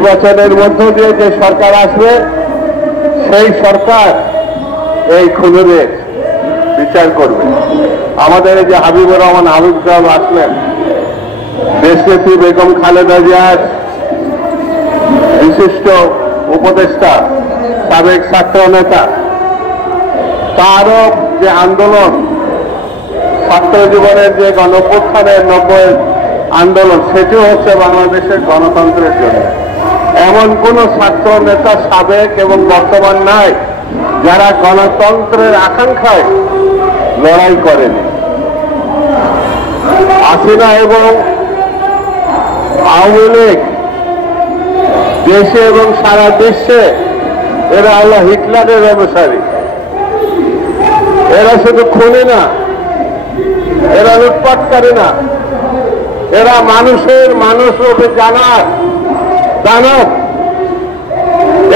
নির্বাচনের মধ্য দিয়ে যে সরকার আসবে সেই সরকার এই খুনের বিচার করবে। আমাদের এই যে হাবিবুর রহমান হাবিব সাহেব আসলেন, দেশনেত্রী বেগম খালেদা জিয়ার বিশিষ্ট উপদেষ্টা, সাবেক ছাত্র নেতা, তারও যে আন্দোলন, ছাত্র জীবনের যে গণঅভ্যুত্থানের 90 আন্দোলন, সেটিও হচ্ছে বাংলাদেশের গণতন্ত্রের জন্য। এমন কোন ছাত্র নেতা সাবেক এবং বর্তমান নাই যারা গণতন্ত্রের আকাঙ্ক্ষায় লড়াই করেনি। হাসিনা এবং আওয়ামী লীগ দেশে এবং সারা বিশ্বে এরা হলো হিটলারের অনুসারী। এরা শুধু খুনি না, এরা লুটপাটকারী না, এরা মানুষ রূপে দানব।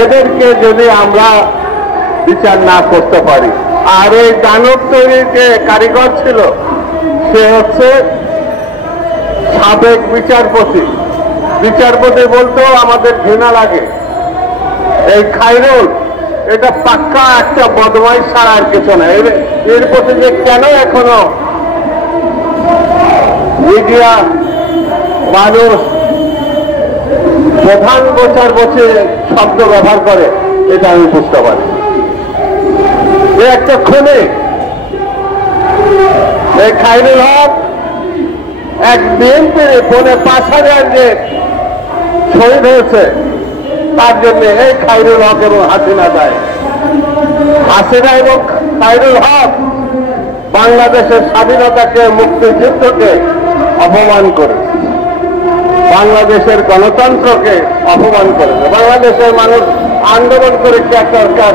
এদেরকে যদি আমরা বিচার না করতে পারি, আর এই দানব তৈরির যে কারিগর ছিল সে হচ্ছে সাবেক বিচারপতি বলতেও আমাদের ঘৃণা লাগে। এই খায়রুল এটা পাক্কা একটা বদমাইশ ছাড়া আর কিছু না। এর প্রতি যে কেন এখনো মিডিয়া মানুষ প্রধান বিচারপতি শব্দ ব্যবহার করে, এটা আমি বুঝতে পারি। এ একটা খুনি। এই খায়রুল হক এক বিএনপির 5,000 যে শহীদ হয়েছে তার জন্য এই খায়রুল হক এবং হাসিনা দায়। হাসিনা এবং খায়রুল হক বাংলাদেশের স্বাধীনতাকে, মুক্তিযুদ্ধকে অপমান করেছে, বাংলাদেশের গণতন্ত্রকে অপমান করেছে। বাংলাদেশের মানুষ আন্দোলন করে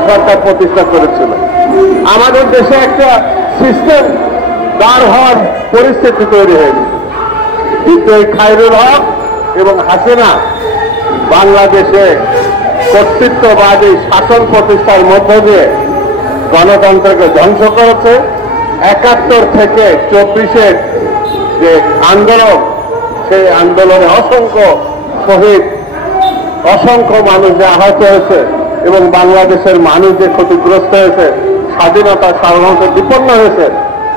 সরকার প্রতিষ্ঠা করেছিল। আমাদের দেশে একটা সিস্টেম দাঁড় হওয়ার পরিস্থিতি তৈরি হয়েছে, কিন্তু এই খায়রুল হক এবং হাসিনা বাংলাদেশে কর্তৃত্ববাদী শাসন প্রতিষ্ঠার মধ্য দিয়ে গণতন্ত্রকে ধ্বংস করেছে। 71 থেকে 24-এর যে আন্দোলন, সেই আন্দোলনে অসংখ্য শহীদ, অসংখ্য মানুষ যে আহত হয়েছে এবং বাংলাদেশের মানুষ যে ক্ষতিগ্রস্ত হয়েছে, স্বাধীনতা সাধারণত বিপন্ন হয়েছে,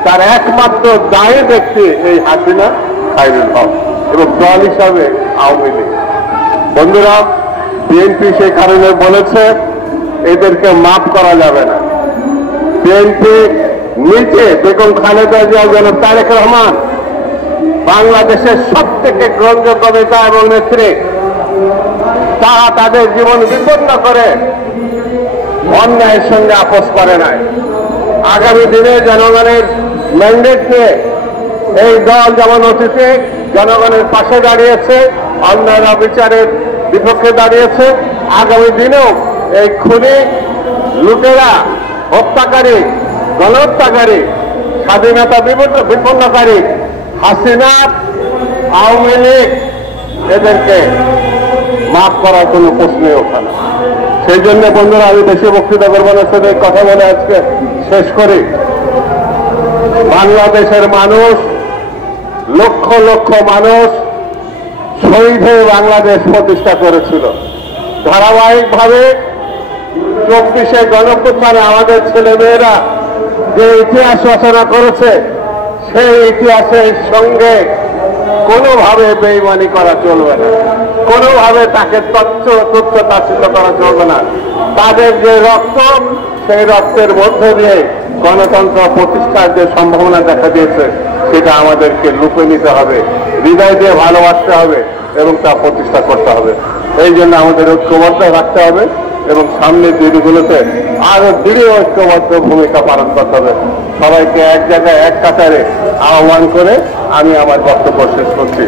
তার একমাত্র দায়ী ব্যক্তি এই হাসিনা, খায়রুল হক এবং দল হিসাবে আওয়ামী লীগ। বন্ধুরা, বিএনপি সেই কারণে বলেছে এদেরকে মাফ করা যাবে না। বিএনপি নিচে বেগম খালেদা জিয়া, জনাব তারেক রহমান, বাংলাদেশের সব থেকে গ্রহণযোগ্য নেতা এবং নেত্রী, তারা তাদের জীবন বিপন্ন করে অন্যায়ের সঙ্গে আপোষ করে নাই। আগামী দিনে জনগণের ম্যান্ডেট নিয়ে এই দল যেমন অতীতে জনগণের পাশে দাঁড়িয়েছে, অন্যান্য বিচারের বিপক্ষে দাঁড়িয়েছে, আগামী দিনেও এই খুনি, লুটেরা, হত্যাকারী, গণহত্যাকারী, স্বাধীনতা বিপন্নকারী হাসিনা, আওয়ামী লীগ, এদেরকে মাফ করার কোনো প্রশ্নই ওঠে না। সেই জন্য বন্ধুরা, আমি বেশি বক্তৃতা করবো না, শুধু কথা বলে আজকে শেষ করি। বাংলাদেশের মানুষ, লক্ষ লক্ষ মানুষ শহীদ হয়ে বাংলাদেশ প্রতিষ্ঠা করেছিল। ধারাবাহিকভাবে 24-এ গণঅভ্যুত্থানে আমাদের ছেলেমেয়েরা যে ইতিহাস রচনা করেছে, সেই ইতিহাসের সঙ্গে কোনোভাবে বেইমানি করা চলবে না, কোনোভাবে তাকে তথ্য তাচ্ছিল্য করা চলবে না। তাদের যে রক্ত, সেই রক্তের মধ্য দিয়ে গণতন্ত্র প্রতিষ্ঠার যে সম্ভাবনা দেখা দিয়েছে, সেটা আমাদেরকে লুপে নিতে হবে, হৃদয় দিয়ে ভালোবাসতে হবে এবং তা প্রতিষ্ঠা করতে হবে। এই জন্য আমাদের ঐক্যবদ্ধ রাখতে হবে এবং সামনের দিনগুলোতে আরো দৃঢ় ঐক্যবদ্ধ ভূমিকা পালন করতে হবে। সবাইকে এক জায়গায়, এক কাতারে আহ্বান করে আমি আমার বক্তব্য শেষ করছি।